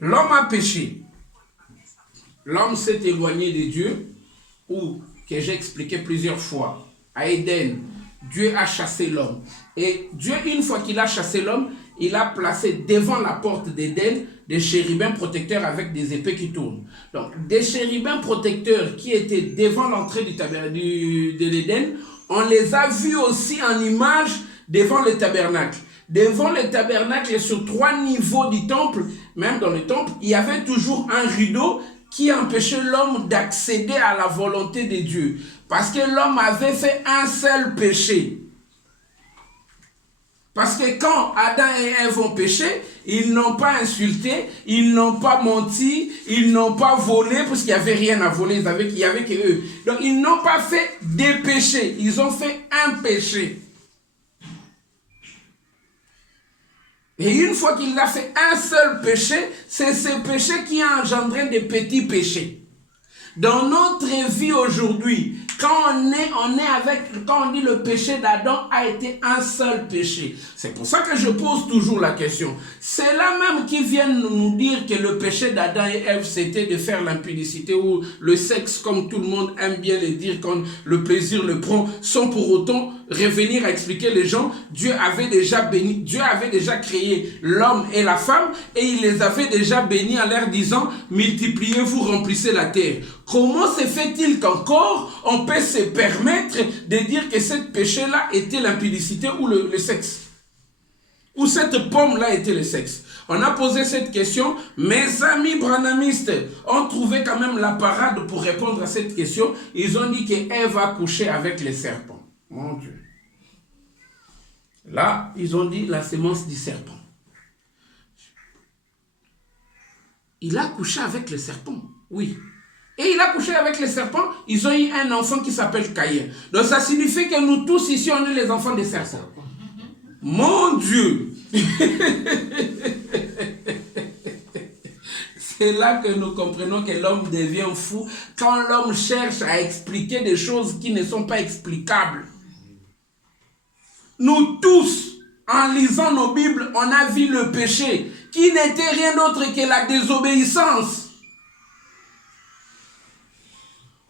L'homme a péché. L'homme s'est éloigné de Dieu, ou que j'ai expliqué plusieurs fois. À Éden, Dieu a chassé l'homme. Et Dieu, une fois qu'il a chassé l'homme, il a placé devant la porte d'Éden des chérubins protecteurs avec des épées qui tournent. Donc, des chérubins protecteurs qui étaient devant l'entrée de l'Éden, on les a vus aussi en image devant le tabernacle. Devant le tabernacle, sur 3 niveaux du temple, même dans le temple, il y avait toujours un rideau qui empêchait l'homme d'accéder à la volonté de Dieu. Parce que l'homme avait fait un seul péché. Parce que quand Adam et Ève ont péché, ils n'ont pas insulté, ils n'ont pas menti, ils n'ont pas volé, parce qu'il n'y avait rien à voler, il n'y avait que eux. Donc ils n'ont pas fait des péchés, ils ont fait un péché. Et une fois qu'il a fait un seul péché, c'est ce péché qui a engendré des petits péchés. Dans notre vie aujourd'hui, quand on dit le péché d'Adam a été un seul péché. C'est pour ça que je pose toujours la question. C'est là même qui viennent nous dire que le péché d'Adam et Ève, c'était de faire l'impudicité ou le sexe, comme tout le monde aime bien le dire, quand le plaisir le prend, sans pour autant revenir à expliquer les gens. Dieu avait déjà béni, Dieu avait déjà créé l'homme et la femme, et il les avait déjà bénis en leur disant, multipliez-vous, remplissez la terre. Comment se fait-il qu'encore on peut se permettre de dire que ce péché-là était l'impudicité ou le sexe? Ou cette pomme-là était le sexe? On a posé cette question, mes amis branhamistes ont trouvé quand même la parade pour répondre à cette question. Ils ont dit qu'Ève a couché avec les serpents. Mon Dieu. Là, ils ont dit la sémence du serpent. Il a couché avec le serpent, oui. Et il a couché avec les serpents, ils ont eu un enfant qui s'appelle Caïn. Donc ça signifie que nous tous ici, on est les enfants des serpents. Mon Dieu. C'est là que nous comprenons que l'homme devient fou quand l'homme cherche à expliquer des choses qui ne sont pas explicables. Nous tous, en lisant nos Bibles, on a vu le péché qui n'était rien d'autre que la désobéissance.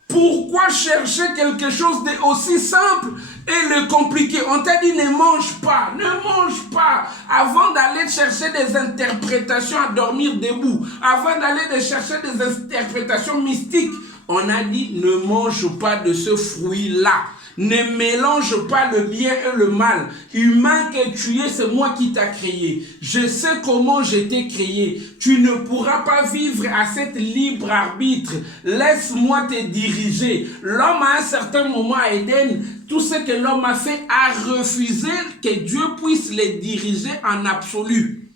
Pourquoi chercher quelque chose d'aussi simple et le compliquer? On t'a dit ne mange pas, avant d'aller chercher des interprétations à dormir debout, avant d'aller chercher des interprétations mystiques. On a dit ne mange pas de ce fruit-là. Ne mélange pas le bien et le mal. Humain que tu es, c'est moi qui t'ai créé. Je sais comment je t'ai créé. Tu ne pourras pas vivre à cet libre arbitre. Laisse-moi te diriger. L'homme à un certain moment à Éden, tout ce que l'homme a fait a refusé que Dieu puisse les diriger en absolu.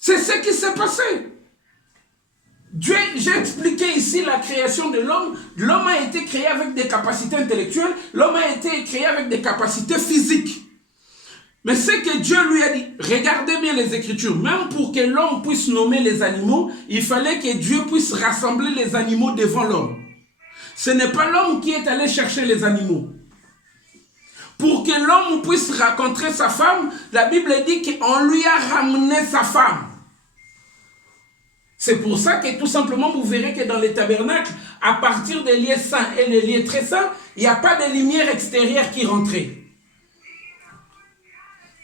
C'est ce qui s'est passé. Dieu, j'ai expliqué ici la création de l'homme. L'homme a été créé avec des capacités intellectuelles. L'homme a été créé avec des capacités physiques. Mais ce que Dieu lui a dit, regardez bien les Écritures, même pour que l'homme puisse nommer les animaux, il fallait que Dieu puisse rassembler les animaux devant l'homme. Ce n'est pas l'homme qui est allé chercher les animaux. Pour que l'homme puisse rencontrer sa femme, la Bible dit qu'on lui a ramené sa femme. C'est pour ça que tout simplement vous verrez que dans les tabernacles, à partir des lieux saints et des lieux très saints, il n'y a pas de lumière extérieure qui rentrait.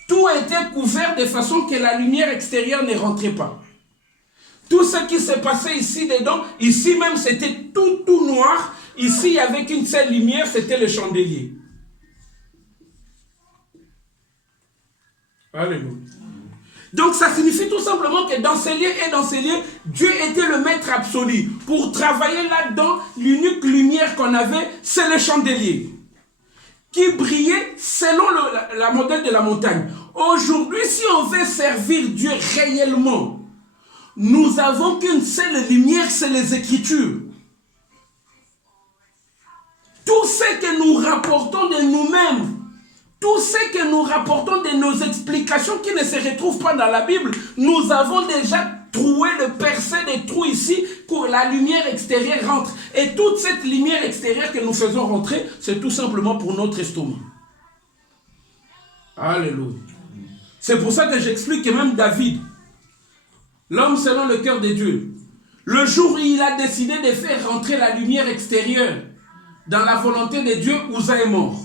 Tout était couvert de façon que la lumière extérieure ne rentrait pas. Tout ce qui s'est passé ici dedans, ici même c'était tout noir. Ici il n'y avait qu'une seule lumière, c'était le chandelier. Alléluia. Donc ça signifie tout simplement que dans ces lieux et dans ces lieux, Dieu était le maître absolu. Pour travailler là-dedans, l'unique lumière qu'on avait, c'est le chandelier, qui brillait selon la modèle de la montagne. Aujourd'hui, si on veut servir Dieu réellement, nous avons qu'une seule lumière, c'est les Écritures. Tout ce que nous rapportons de nous-mêmes, tout ce que nous rapportons de nos explications qui ne se retrouvent pas dans la Bible, nous avons déjà troué le percé des trous ici pour la lumière extérieure rentre. Et toute cette lumière extérieure que nous faisons rentrer, c'est tout simplement pour notre estomac. Alléluia. C'est pour ça que j'explique que même David, L'homme selon le cœur de Dieu. Le jour où il a décidé de faire rentrer la lumière extérieure dans la volonté de Dieu, Uza est mort.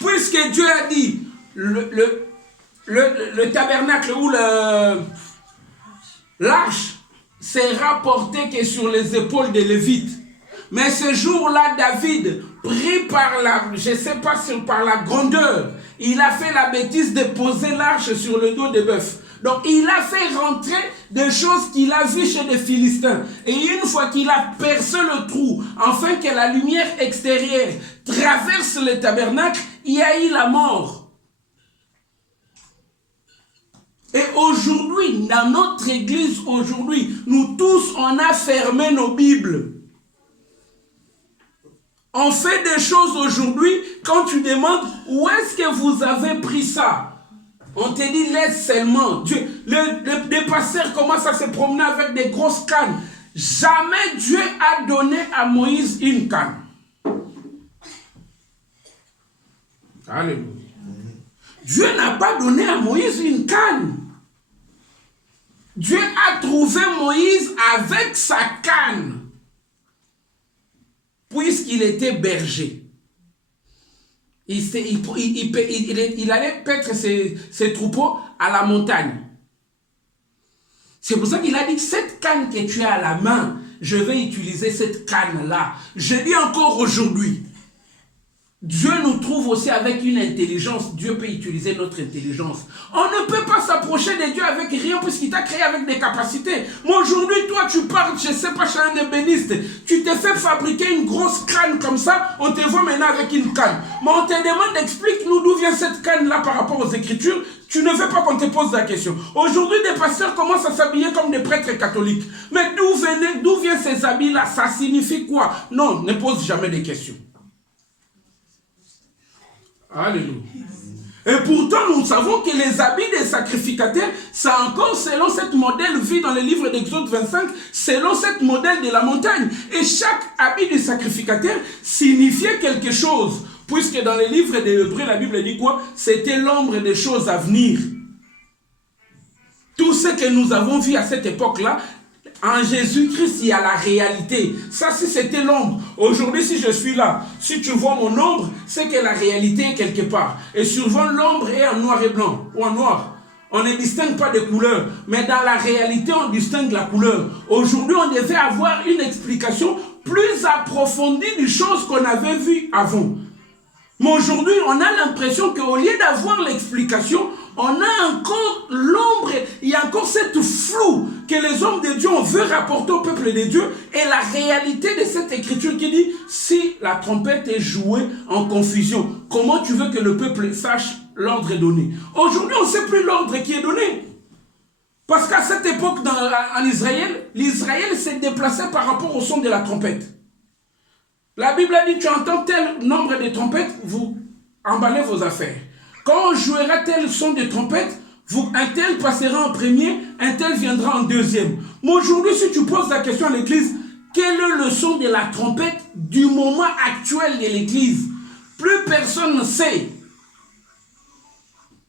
Puisque Dieu a dit, le tabernacle ou l'arche sera porté que sur les épaules des Lévites. Mais ce jour-là, David, pris par par la grandeur, il a fait la bêtise de poser l'arche sur le dos des bœufs. Donc, il a fait rentrer des choses qu'il a vues chez les Philistins. Et une fois qu'il a percé le trou, afin que la lumière extérieure traverse le tabernacle, il y a eu la mort. Et aujourd'hui, dans notre église, aujourd'hui, nous tous, on a fermé nos Bibles. On fait des choses aujourd'hui, quand tu demandes, où est-ce que vous avez pris ça? On te dit, laisse seulement. Dieu, les pasteurs commencent à se promener avec des grosses cannes. Jamais Dieu a donné à Moïse une canne. Alléluia. Dieu n'a pas donné à Moïse une canne. Dieu a trouvé Moïse avec sa canne. Puisqu'il était berger. Il allait paître ses troupeaux à la montagne. C'est pour ça qu'il a dit, cette canne que tu as à la main, je vais utiliser cette canne-là. Je dis encore aujourd'hui, Dieu nous trouve aussi avec une intelligence. Dieu peut utiliser notre intelligence. On ne peut pas s'approcher de Dieu avec rien puisqu'il t'a créé avec des capacités. Mais aujourd'hui, toi, tu parles, je ne sais pas, chez un ébéniste. Tu t'es fait fabriquer une grosse canne comme ça. On te voit maintenant avec une canne. Mais on te demande, explique-nous d'où vient cette canne-là par rapport aux Écritures. Tu ne veux pas qu'on te pose la question. Aujourd'hui, des pasteurs commencent à s'habiller comme des prêtres catholiques. Mais d'où viennent ces habits-là? Ça signifie quoi? Non, ne pose jamais de questions. Alléluia. Et pourtant, nous savons que les habits des sacrificateurs, c'est encore selon cette modèle vu dans le livre d'Exode 25, selon cette modèle de la montagne. Et chaque habit du sacrificateur signifiait quelque chose. Puisque dans le livre des Hébreux, la Bible dit quoi? C'était l'ombre des choses à venir. Tout ce que nous avons vu à cette époque-là, en Jésus-Christ, il y a la réalité. Ça, si c'était l'ombre. Aujourd'hui, si je suis là, si tu vois mon ombre, c'est que la réalité est quelque part. Et souvent, l'ombre est en noir et blanc, ou en noir. On ne distingue pas de couleurs. Mais dans la réalité, on distingue la couleur. Aujourd'hui, on devait avoir une explication plus approfondie des choses qu'on avait vues avant. Mais aujourd'hui, on a l'impression qu'au lieu d'avoir l'explication, on a encore l'ombre, il y a encore cette flou que les hommes de Dieu, on veut rapporter au peuple de Dieu, et la réalité de cette écriture qui dit, si la trompette est jouée en confusion, comment tu veux que le peuple sache l'ordre est donné? Aujourd'hui, on ne sait plus l'ordre qui est donné. Parce qu'à cette époque, en Israël, l'Israël s'est déplacé par rapport au son de la trompette. La Bible a dit, tu entends tel nombre de trompettes, vous emballez vos affaires. Quand on jouera tel son de trompette, un tel passera en premier, un tel viendra en deuxième. Mais aujourd'hui, si tu poses la question à l'église, quel est le son de la trompette du moment actuel de l'église? Plus personne ne sait.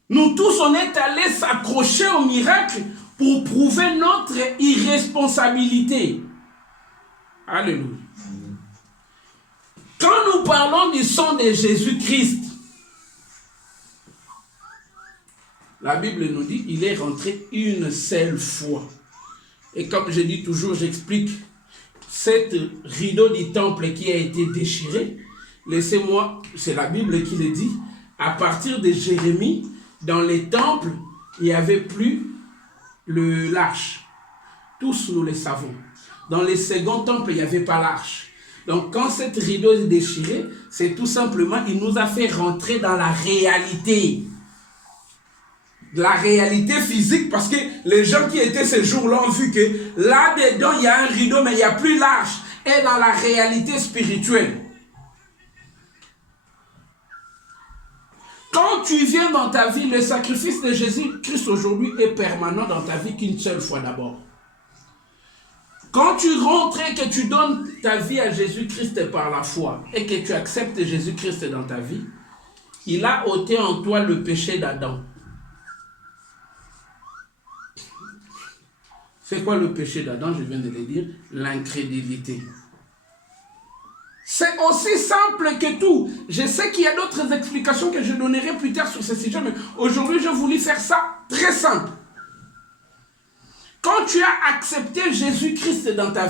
Nous tous, on est allés s'accrocher au miracle pour prouver notre irresponsabilité. Alléluia. Quand nous parlons du sang de Jésus-Christ, la Bible nous dit qu'il est rentré une seule fois. Et comme je dis toujours, j'explique, cette rideau du temple qui a été déchiré, laissez-moi, c'est la Bible qui le dit, à partir de Jérémie, dans les temples, il n'y avait plus l'arche. Tous nous le savons. Dans les seconds temples, il n'y avait pas l'arche. Donc, quand cette rideau est déchirée, c'est tout simplement, il nous a fait rentrer dans la réalité. La réalité physique, parce que les gens qui étaient ces jours-là ont vu que là-dedans, il y a un rideau, mais il n'y a plus l'arche. Et dans la réalité spirituelle. Quand tu viens dans ta vie, le sacrifice de Jésus-Christ aujourd'hui est permanent dans ta vie qu'une seule fois d'abord. Quand tu rentres et que tu donnes ta vie à Jésus-Christ par la foi et que tu acceptes Jésus-Christ dans ta vie, il a ôté en toi le péché d'Adam. C'est quoi le péché d'Adam? Je viens de le dire, l'incrédulité. C'est aussi simple que tout. Je sais qu'il y a d'autres explications que je donnerai plus tard sur ce sujet, mais aujourd'hui, je voulais faire ça très simple. Quand tu as accepté Jésus-Christ dans ta vie,